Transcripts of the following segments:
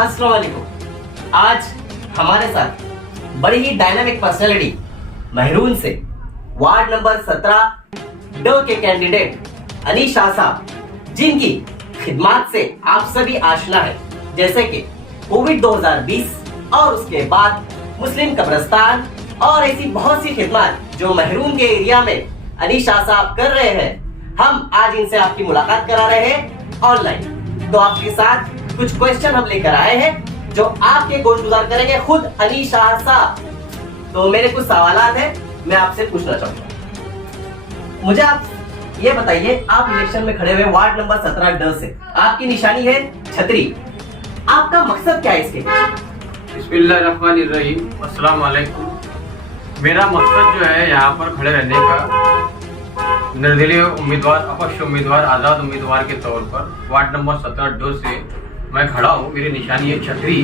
अस्सलाम वालेकुम। आज हमारे साथ बड़ी ही डायनामिक पर्सनालिटी महरून से वार्ड नंबर 17 ड के कैंडिडेट अनीश शाह साहब, जिनकी खिदमत से आप सभी आशना है, जैसे कि कोविड 2020 और उसके बाद मुस्लिम कब्रिस्तान और ऐसी बहुत सी खिदमत जो महरून के एरिया में अनीश शाह साहब कर रहे हैं। हम आज इनसे आपकी मुलाकात करा रहे हैं ऑनलाइन। तो आपके साथ कुछ क्वेश्चन हम लेकर आए हैं जो आपके गुजार करेंगे खुद अनीश शाह साहब। तो मेरे कुछ सवालात हैं, मैं आपसे पूछना चाहूंगा। मुझे आप ये बताइए, आप इलेक्शन में खड़े हुए वार्ड नंबर 17 ड से, आपकी निशानी है छतरी, आपका मकसद क्या है इसके? बिस्मिल्लाहिर्रहमानिर्रहीम, अस्सलाम वालेकुम। मेरा मकसद जो है यहाँ पर खड़े रहने का, निर्दलीय उम्मीदवार, अपक्ष उम्मीदवार, आज़ाद उम्मीदवार के तौर पर वार्ड नंबर 17 ड से मैं खड़ा हूँ। मेरी निशानी है छतरी।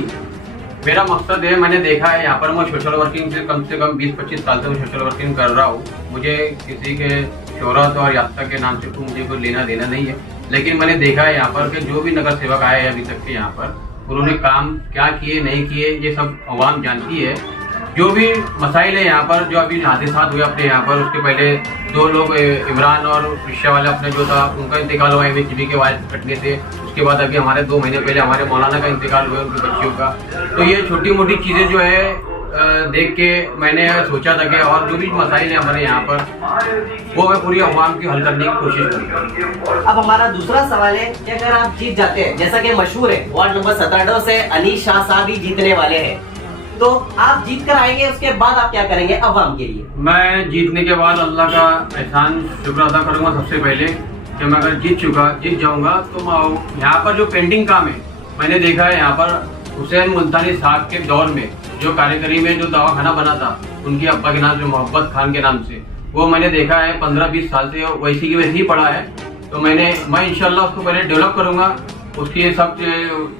मेरा मकसद है, मैंने देखा है यहाँ पर मैं सोशल वर्किंग से कम 20-25 साल से मैं सोशल वर्किंग कर रहा हूँ। मुझे किसी के शोहरत और यात्रा के नाम से मुझे कोई लेना देना नहीं है, लेकिन मैंने देखा है यहाँ पर कि जो भी नगर सेवक आए हैं अभी तक के यहाँ पर, उन्होंने काम क्या किए नहीं किए ये सब अवाम जानती है। जो भी मसाइल है यहाँ पर, जो अभी हादसात हुए अपने यहाँ पर, उसके पहले 2 लोग इमरान और रिक्शा वाले अपने जो था उनका इंतकाल हुआ MHB के वायर कटने से। उसके बाद अभी हमारे 2 महीने पहले हमारे मौलाना का इंतकाल हुआ, उनकी बच्चियों का। तो ये छोटी मोटी चीज़ें जो है देख के मैंने सोचा था कि और जो भी मसाइल है हमारे यहाँ पर, वो मैं पूरी अवाम की हल करने की कोशिश करूँगा। अब हमारा दूसरा सवाल है कि अगर आप जीत जाते हैं, जैसा कि मशहूर है वार्ड नंबर 17 से अनीश शाह साहब ही जीतने वाले हैं, तो आप जीत कर आएंगे, उसके बाद आप क्या करेंगे अवाम के लिए? मैं जीतने के बाद अल्लाह का एहसान शुक्र अदा करूंगा सबसे पहले कि मैं अगर जीत जाऊंगा तो मैं यहाँ पर जो पेंडिंग काम है, मैंने देखा है यहाँ पर हुसैन मुल्तानी साहब के दौर में जो कार्यकरी में जो दवाखाना बना था उनके अब्बा के नाम से, मोहब्बत खान के नाम से, वो मैंने देखा है 15-20 साल से वैसी की वैसी ही पड़ा है। तो मैं इंशाल्लाह उसको पहले डेवलप करूंगा, उसकी सब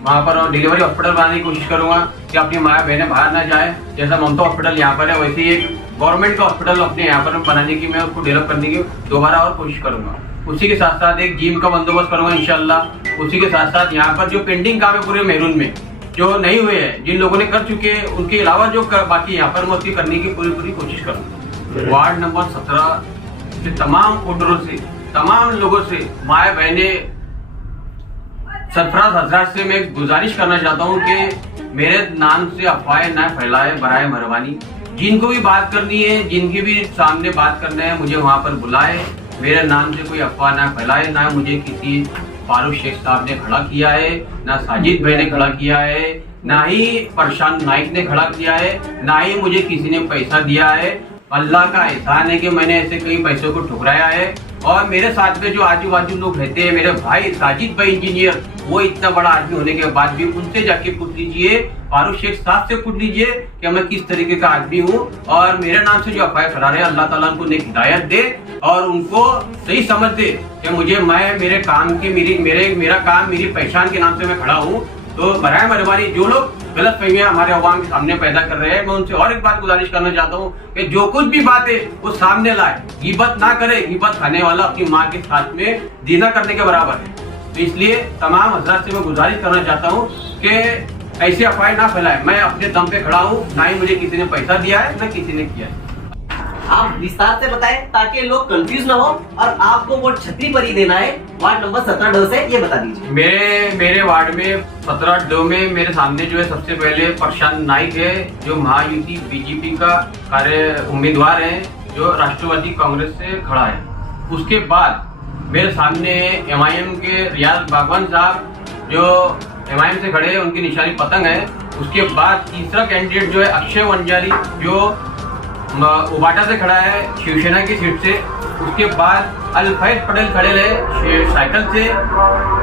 वहाँ पर डिलीवरी हॉस्पिटल बनाने की कोशिश करूंगा कि अपनी माँ बहनें बाहर ना जाए। जैसा ममता हॉस्पिटल यहाँ पर है, वैसे ही एक गवर्नमेंट का हॉस्पिटल अपने यहाँ पर बनाने की, मैं उसको डेवलप करने की दोबारा और कोशिश करूंगा। उसी के साथ साथ एक जिम का बंदोबस्त करूंगा इंशाल्लाह। उसी के साथ साथ यहाँ पर जो पेंडिंग काम है पूरे महरून में जो नहीं हुए हैं, जिन लोगों ने कर चुके हैं, उनके अलावा जो बाकी यहाँ पर मैं उसकी करने की पूरी कोशिश करूँगा। वार्ड नंबर 17 से तमाम वोटरों से, तमाम लोगों से, माए बहने, सरफराज हजरात से मैं गुजारिश करना चाहता हूँ कि मेरे नाम से अफवाहें ना फैलाए, बराए मेहरबानी। जिनको भी बात करनी है, जिनके भी सामने बात करना है, मुझे वहाँ पर बुलाए। मेरे नाम से कोई अफवाह ना फैलाए। ना मुझे किसी फारूक शेख साहब ने खड़ा किया है, ना साजिद भाई ने खड़ा किया है, ना ही प्रशांत नाइक ने खड़ा किया है, ना ही मुझे किसी ने पैसा दिया है। अल्लाह का एहसान है कि मैंने ऐसे कई पैसों को ठुकराया है। और मेरे साथ में जो आजू बाजू लोग रहते हैं, मेरे भाई साजिद भाई इंजीनियर, वो इतना बड़ा आदमी होने के बाद भी उनसे जाके पूछ लीजिए, फारूक शेख साहब से पूछ लीजिए कि मैं किस तरीके का आदमी हूँ। और मेरे नाम से जो अफवाह फैला रहे हैं, अल्लाह ताला उनको नेक हिदायत दे और उनको सही समझ दे कि मैं मेरे काम की, मेरा काम मेरी पहचान के नाम से मैं खड़ा हूँ। तो बराए मेहरबानी जो लोग गलत फहमियां हमारे अवाम के सामने पैदा कर रहे हैं, मैं उनसे और एक बात गुजारिश करना चाहता हूँ कि जो कुछ भी बात है वो सामने लाए, गिबत ना करे। गिबत खाने वाला अपनी माँ के साथ में दीना करने के बराबर है। तो इसलिए तमाम हजरात से मैं गुजारिश करना चाहता हूँ कि ऐसे अफवाहें ना फैलाए। मैं अपने दम पे खड़ा हूँ, ना ही मुझे किसी ने पैसा दिया है, ना किसी ने किया है। आप विस्तार से बताएं ताकि लोग कंफ्यूज ना हो, और आपको वोट छतरी पर ही देना है वार्ड नंबर 17 ड से, ये बता दीजिए। मेरे वार्ड में 17 ड में मेरे सामने जो है सबसे पहले प्रशांत नाइक है, जो महायुति BJP का उम्मीदवार है, जो राष्ट्रवादी कांग्रेस से खड़ा है। उसके बाद मेरे सामने MIM के रियाज बागवान साहब, जो MIM से खड़े हैं, उनकी निशानी पतंग है। उसके बाद तीसरा कैंडिडेट जो है अक्षय वंजारी, जो उबाटा से खड़ा है, शिवसेना की सीट से। उसके बाद अल्फैज पटेल खड़े रहे साइकिल से।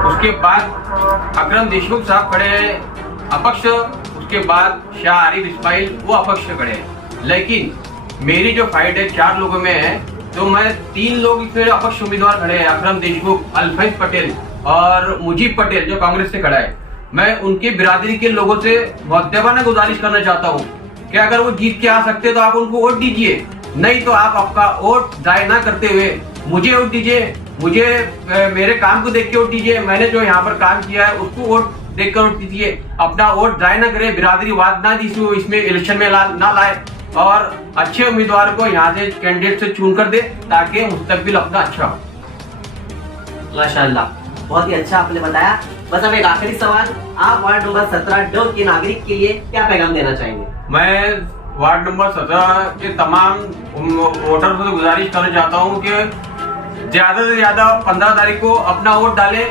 उसके बाद अकरम देशमुख साहब खड़े हैं अपक्ष। उसके बाद शाह आरिफ इस्माइल, वो अपक्ष खड़े हैं। लेकिन मेरी जो फाइट है 4 लोगों में है, तो मैं 3 लोग इसमें अपक्ष उम्मीदवार खड़े हैं, अकरम देशमुख, अल्फैज पटेल और मुजीब पटेल जो कांग्रेस से खड़ा है। मैं उनकी बिरादरी के लोगों से मुअद्दबाना गुजारिश करना चाहता हूँ कि अगर वो जीत के आ सकते तो आप उनको वोट दीजिए, नहीं तो आप आपका वोट जाय ना करते हुए मुझे वोट दीजिए। मुझे मेरे काम को देख के वोट दीजिए। मैंने जो यहाँ पर काम किया है उसको वोट देखकर वोट दीजिए, अपना वोट ड्राई ना करे, बिरादरीवाद ना इसमें इलेक्शन में ना लाए और अच्छे उम्मीदवार को यहाँ से कैंडिडेट से चुन कर दे ताकि मुस्तकबिल अपना अच्छा हो। माशाल्लाह, बहुत ही अच्छा आपने बताया। बस अब एक आखिरी सवाल, आप वार्ड नंबर 17 ड के नागरिक के लिए क्या पैगाम देना चाहेंगे? मैं वार्ड नंबर 17 के तमाम वोटर से गुजारिश करना चाहता हूँ कि ज्यादा से ज्यादा 15 तारीख को अपना वोट डालें।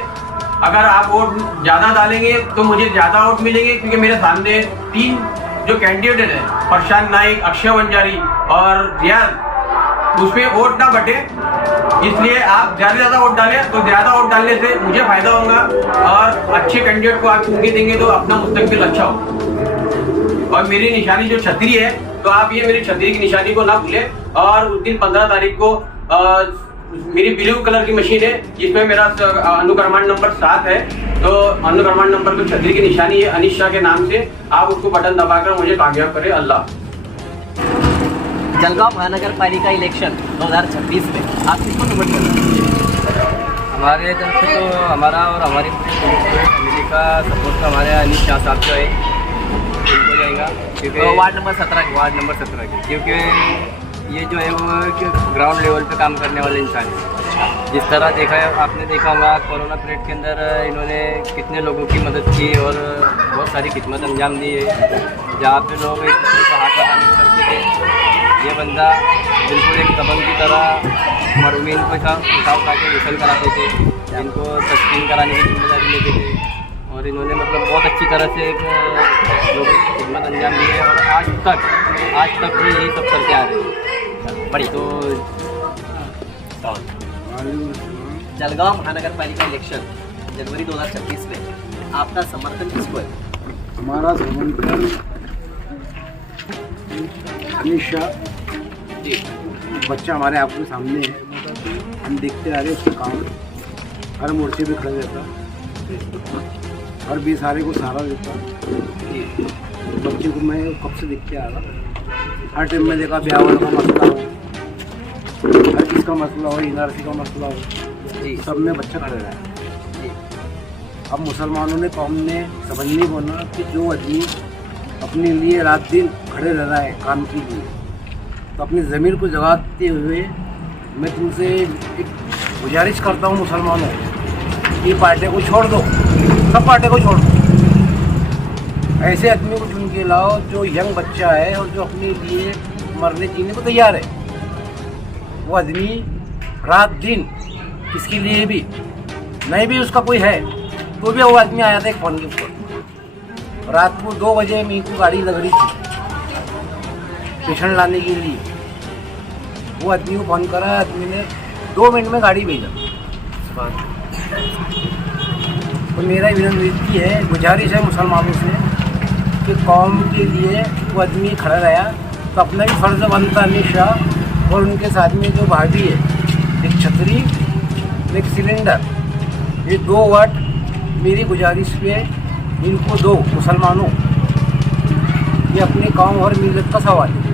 अगर आप वोट ज्यादा डालेंगे तो मुझे ज्यादा वोट मिलेंगे, क्योंकि मेरे सामने 3 जो कैंडिडेट है, प्रशांत नाइक, अक्षय वंजारी और रियाज, उसमें वोट ना बटे, इसलिए आप ज्यादा से ज्यादा वोट डालें। तो ज्यादा वोट डालने से मुझे फायदा होगा और अच्छे कैंडिडेट को आप चुन के देंगे तो अपना मुस्तकबिल अच्छा हो। और मेरी निशानी जो छतरी है, तो आप ये मेरी छतरी की निशानी को ना भूलें। और उस दिन 15 तारीख को मेरी ब्लू कलर की मशीन है जिसमें मेरा अनुक्रमांक नंबर 7 है, तो अनुक्रमांक नंबर को छतरी की निशानी है अनिश शाह के नाम से, आप उसको बटन दबाकर मुझे कामयाब करें। अल्लाह। जलगांव महानगर पालिका इलेक्शन 2026 में आप किसको सपोर्ट करेंगे? हमारे तरफ से तो हमारा और हमारी फैमिली का सपोर्ट तो हमारे अनिश शाह साहब जो है उनको जाएगा, क्योंकि तो वार्ड नंबर 17 के, क्योंकि ये जो है वो ग्राउंड लेवल पे काम करने वाले इंसान है। जिस तरह देखा है, आपने देखा होगा कोरोना पीरियड के अंदर इन्होंने कितने लोगों की मदद की और बहुत सारी खिदमत अंजाम दी है। जहाँ पे लोग एक दूसरे को हाथ लगा नहीं करते थे, ये बंदा बिल्कुल एक दबंग की तरह मरहूमीन को उठा के विसल कराते थे, इनको तस्कीन कराने की जिम्मेदारी लेते थे और इन्होंने मतलब बहुत अच्छी तरह से लोगों की खिदमत अंजाम दी है और आज तक ये यही सब करके आ रहे हैं। बड़ी तो जलगांव महानगर पालिका इलेक्शन जनवरी 2026 में आपका समर्थन किसको है? हमारा समर्थन अनिश शाह जी, बच्चा हमारे आपके सामने है, हम देखते आ रहे हैं उसका काम, हर मोर्चे पे खड़ा रहता, हर बेसहारे को सहारा देता। बच्चे को मैं कब से देखते आ रहा, हर टाइम में देखा ब्याह का मसला हो, हर चीज़ का मसला हो, एनआरसी का मसला हो, सब में बच्चा खड़े रहा है। अब मुसलमानों ने, कौम ने समझ नहीं बोला कि जो आदमी अपने लिए रात दिन खड़े रह रहा है काम के लिए, तो अपनी ज़मीर को जगाते हुए मैं तुमसे एक गुजारिश करता हूँ मुसलमानों, ये पार्टी को छोड़ दो, सब पार्टी को छोड़ दो, ऐसे आदमी को चुन के लाओ जो यंग बच्चा है और जो अपने लिए मरने जीने को तैयार है। वो आदमी रात दिन किसके लिए भी नहीं भी उसका कोई है तो भी वो आदमी आया था एक फ़ोन के ऊपर, रात को 2 बजे मेरे को गाड़ी लग रही थी पेशेंट लाने के लिए, वो आदमी को फ़ोन करा, आदमी ने 2 मिनट में गाड़ी भेजा। तो मेरा विनती है, गुजारिश है मुसलमानों से कि कौम के लिए वो आदमी खड़ा रहा, तो अपना भी फ़र्ज़ बनता अनिश शाह और उनके साथ में जो भाभी है, एक छतरी एक सिलेंडर, ये 2 वाट मेरी गुजारिश पे इनको दो मुसलमानों, ये अपने कौम और मिल्लत का सवाल है।